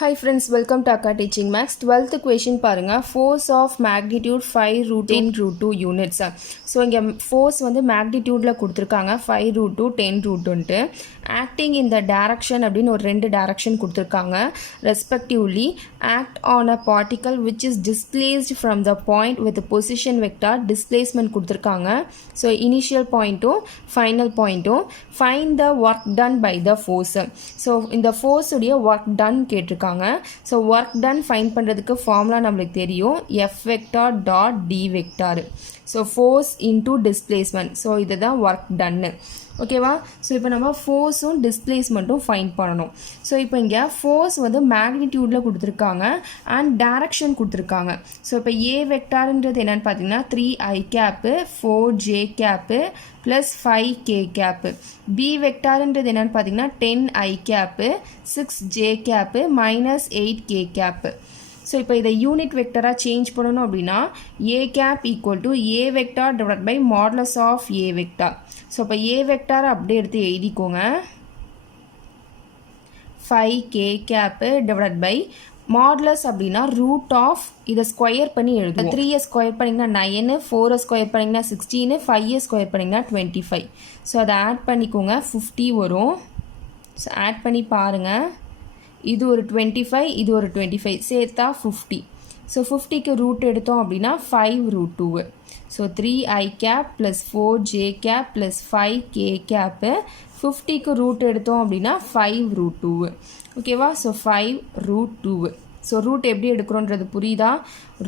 Hi friends, welcome to Akka Teaching Max. 12th question பாருங்க, force of magnitude 5 root 10 root 2 units. So இங்க force வந்து magnitudeல கொடுத்திருக்காங்க 5 root 2 10 root 2. Acting in the direction அப்படின்னு ஒரு ரெண்டு direction கொடுத்திருக்காங்க. Respectively, act on a particle which is displaced from the point with the position vector displacement கொடுத்திருக்காங்க. So initial point final point find the work done by the force. So இந்த force உடைய work done கேட்டிருக்காங்க. So work done find பண்ணுறதுக்கு formula நம்மளுக்கு தெரியும் F vector dot D vector. So force into displacement. So இதுதான் work டன்னு. ஓகேவா? So இப்போ நம்ம ஃபோர்ஸும் டிஸ்பிளேஸ்மெண்ட்டும் ஃபைன் பண்ணணும். ஸோ இப்போ இங்கே ஃபோர்ஸ் வந்து மேக்னிடியூடில் கொடுத்துருக்காங்க அண்ட் டைரக்ஷன் கொடுத்துருக்காங்க. ஸோ இப்போ ஏ வெக்டார்ன்றது என்னென்னு பார்த்தீங்கன்னா 3i cap 4j cap plus 5k cap. B வெக்டார்ன்றது என்னென்னு பார்த்தீங்கன்னா 10i cap 6j cap minus 8k cap. So இப்போ இதை யூனிட் வெக்டராக சேஞ்ச் பண்ணணும் அப்படின்னா A cap equal to A vector divide by modulus of A vector. So இப்போ A vector அப்படியே எடுத்து எழுதிக்கோங்க 5k cap divide by modulus அப்படின்னா ரூட் ஆஃப் இதை ஸ்கொயர் பண்ணி எழுதும். 3 ஸ்கொயர் பண்ணிங்கன்னா 9, 4 ஸ்கொயர் பண்ணிங்கன்னா 16, 5 ஸ்கொயர் பண்ணிங்கன்னா 25. ஸோ அதை ஆட் பண்ணிக்கோங்க 50 வரும். ஸோ ஆட் பண்ணி பாருங்கள். இது ஒரு 25, இது ஒரு 25 சேர்த்தா 50. ஸோ 50க்கு ரூட் எடுத்தோம் அப்படின்னா 5 root 2. So 3i cap plus 4j cap plus 5k cap. 50க்கு ரூட் எடுத்தோம் அப்படின்னா 5 root 2. ஓகேவா? So 5 root 2. ஸோ ரூட் எப்படி எடுக்கிறோன்றது புரியுதா?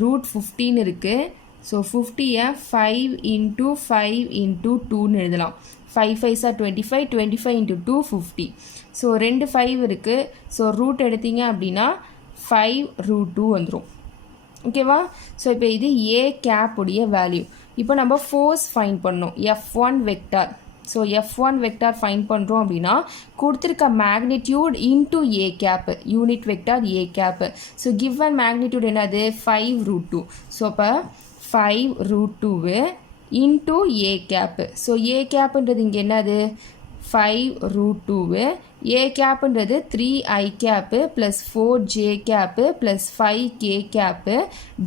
ரூட் 15 இருக்குது. ஸோ 50யை 5 into 5 into 2ன்னு எழுதலாம். 5 5s are 25, 25 into 2 50. ஸோ 2 5 இருக்குது. ஸோ ரூட் எடுத்தீங்க அப்படின்னா 5 root 2 வந்துடும். ஓகேவா? ஸோ இப்போ இது ஏ கேப் உடைய வேல்யூ. இப்போ நம்ம ஃபோர்ஸ் ஃபைன் பண்ணோம் F1 vector. So F1 vector fine பண்ணுறோம் அப்படின்னா கொடுத்துருக்க magnitude into A cap unit vector A cap. So given magnitude என்னது 5 root 2. ஸோ இப்போ 5 root 2 into A cap. So A கேப்புன்றது இங்கே என்னது 5 root 2. ஏ கேப்புன்றது 3i cap plus 4j cap plus 5k cap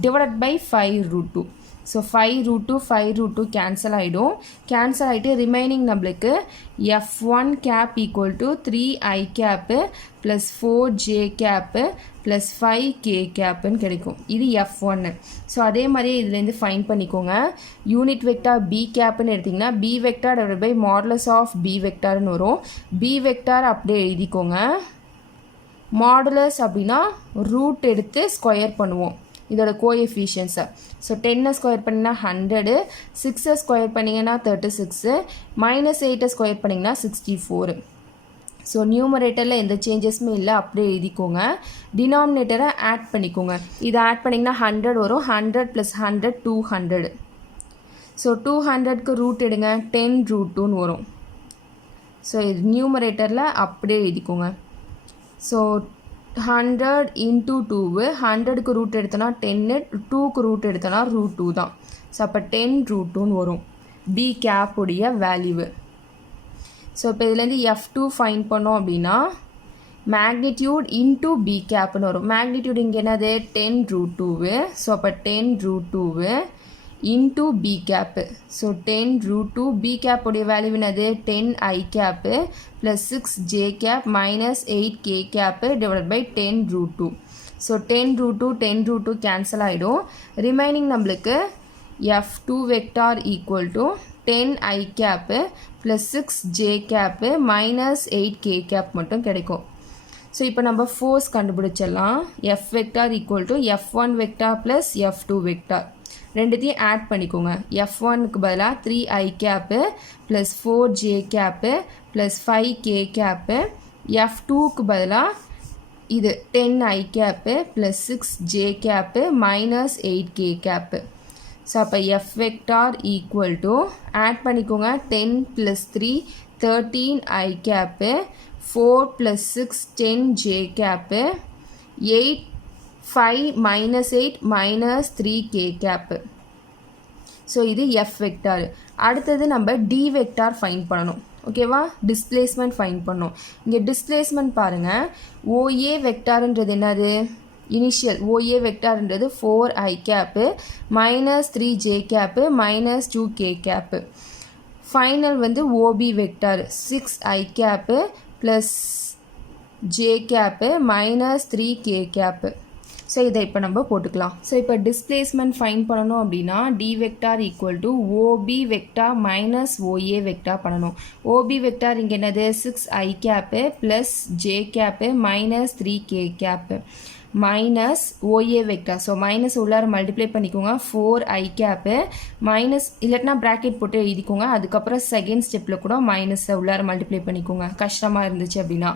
divide by 5 root 2. So 5 root 2 5 root 2 cancel ஆகிடும். Cancel ஆகிட்டு remaining நம்மளுக்கு F1 cap equal to 3i cap plus 4j cap plus 5k கேப்புன்னு கிடைக்கும். இது F1. So அதே மாதிரியே இதுலேருந்து fine பண்ணிக்கோங்க. Unit vector B கேப்புன்னு எடுத்திங்கன்னா B vector divide by modulus of B வெக்டார்னு வரும். பி வெக்டார் அப்படியே எழுதிக்கோங்க. மாடுலஸ் அப்படின்னா ரூட் எடுத்து ஸ்கொயர் பண்ணுவோம் இதோட கோஎஃபிஷியன்ஸை. ஸோ 10 ஸ்கொயர் பண்ணிங்கன்னா 100, 6 ஸ்கொயர் பண்ணிங்கன்னா 36, மைனஸ் 8 ஸ்கொயர் பண்ணிங்கன்னா 64. ஸோ நியூமரேட்டரில் எந்த சேஞ்சஸுமே இல்லை, அப்படியே எழுதிக்கோங்க. டினாமினேட்டரை ஆட் பண்ணிக்கோங்க. இதை ஆட் பண்ணிங்கன்னா 100 வரும். 100 + 100 200. ஸோ 200க்கு ரூட் எடுங்க 10 root 2ன்னு வரும். ஸோ இது நியூமரேட்டரில் அப்படியே எழுதிக்கோங்க. ஸோ 100 into 2 100க்கு ரூட் எடுத்தோன்னா 10, 2க்கு ரூட் எடுத்தோன்னா root 2 தான். ஸோ அப்போ 10 root 2ன்னு வரும் பி கேப் உடைய வேல்யூவு. ஸோ இப்போ இதுலேருந்து F2 ஃபைன் பண்ணோம் அப்படின்னா மேக்னிடியூட் இன்டூ பி கேப்னு வரும். மேக்னிடியூட் இங்கே என்னது 10 root 2. ஸோ அப்போ 10 root 2 into P cap. So 10 root 2 P cap உடைய வேல்யூ என்னது 10i cap plus 6j cap minus 8k cap divide by 10 root 2. So 10 root 2 10 root 2 cancel ஆகிடும். Remaining நம்மளுக்கு F2 vector equal to 10i cap plus 6j cap minus 8k cap மட்டும் கிடைக்கும். So இப்போ நம்ம force கண்டுபிடிச்சிடலாம். F vector equal to F1 vector plus F2 vector. ரெண்டுத்தையும் add பண்ணிக்கோங்க. F1க்கு பதிலாக 3i cap plus 4j cap plus 5k cap. F2க்கு பதிலாக இது 10i cap plus 6j cap minus 8k cap. So அப்போ F vector equal to add பண்ணிக்கோங்க 10 + 3 13i cap 4 + 6 10j cap 8 5 minus 8 minus 3k cap. So இது F vector. அடுத்தது நம்ம D vector fine பண்ணணும். ஓகேவா டிஸ்பிளேஸ்மெண்ட் ஃபைண்ட் பண்ணோம் இங்கே டிஸ்பிளேஸ்மெண்ட் பாருங்கள் ஓஏ வெக்டார்ன்றது என்னது இனிஷியல் ஓஏ வெக்டார்ன்றது 4i cap minus 3j cap minus 2k cap final வந்து OB vector 6i cap plus j cap minus 3k cap so இதை இப்போ நம்ம போட்டுக்கலாம் ஸோ இப்போ டிஸ்பிளேஸ்மெண்ட் ஃபைன் பண்ணணும் அப்படின்னா D vector equal to OP vector minus OA vector பண்ணணும் OP vector இங்கே என்னது 6i cap plus J cap minus 3k cap minus OA vector so minus உள்ளார மல்டிப்ளை பண்ணிக்கோங்க 4i கேப்பு மைனஸ் இல்லாட்டினா bracket போட்டு எழுதிக்கோங்க அதுக்கப்புறம் செகண்ட் ஸ்டெப்பில் கூட மைனஸை உள்ளார மல்டிப்ளை பண்ணிக்கோங்க கஷ்டமாக இருந்துச்சு அப்படின்னா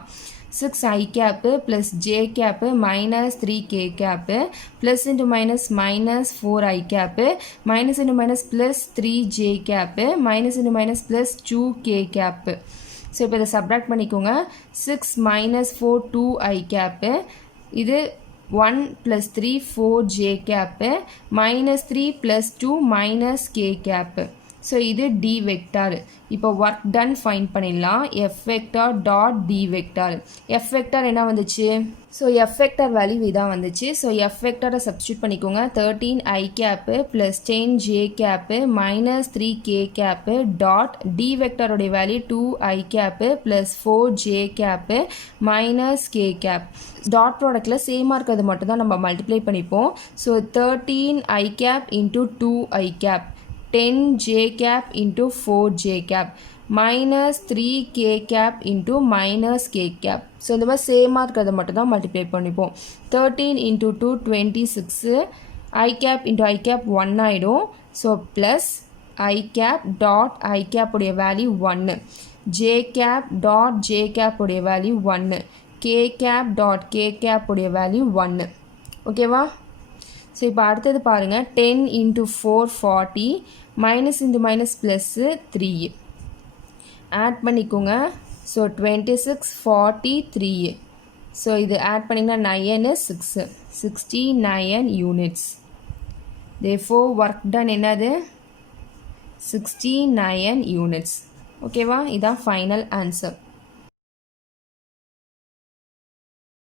6i cap plus J cap minus 3k cap plus into minus minus 4i cap minus into minus plus 3j cap minus into minus plus 2k cap so இப்போ இதை சப்ராக்ட் பண்ணிக்கோங்க 6 மைனஸ் 4 2i கேப்பு இது 1 plus 3 4j cap minus 3 plus 2 minus k cap so இது D vector இப்போ work done find பண்ணிடலாம் F vector dot D vector F vector என்ன வந்துச்சு so F vector value இதான் வந்துச்சு ஸோ எஃப் வெக்டாரை சப்ஸ்டியூட் பண்ணிக்கோங்க 13i cap plus 10j cap minus 3k cap dot D வெக்டாரோடைய value 2i cap plus 4j cap minus k cap dot ப்ராடக்டில் சேமாக இருக்கிறது மட்டும்தான் நம்ம மல்டிப்ளை பண்ணிப்போம் so 13i cap into 2i cap 10j cap into 4j cap minus 3k cap into minus k cap so இந்த மாதிரி சேமாக இருக்கிறத மட்டும் தான் மல்டிப்ளை பண்ணிப்போம் 13 into 2 26 i cap into i cap 1 ஆகிடும் so plus i cap dot i cap உடைய value 1 j cap dot j cap உடைய value 1 k cap dot k cap உடைய வேல்யூ 1 ஓகேவா ஸோ இப்போ அடுத்தது பாருங்கள் 10 into 4 40 minus into minus plus 3 add பண்ணிக்கோங்க so 26 40 3 so இது ஆட் பண்ணிங்கன்னா 9 6 69 யூனிட்ஸ் therefore ஒர்க் டன் என்னது 69 யூனிட்ஸ் ஓகேவா இதான் ஃபைனல் ஆன்சர்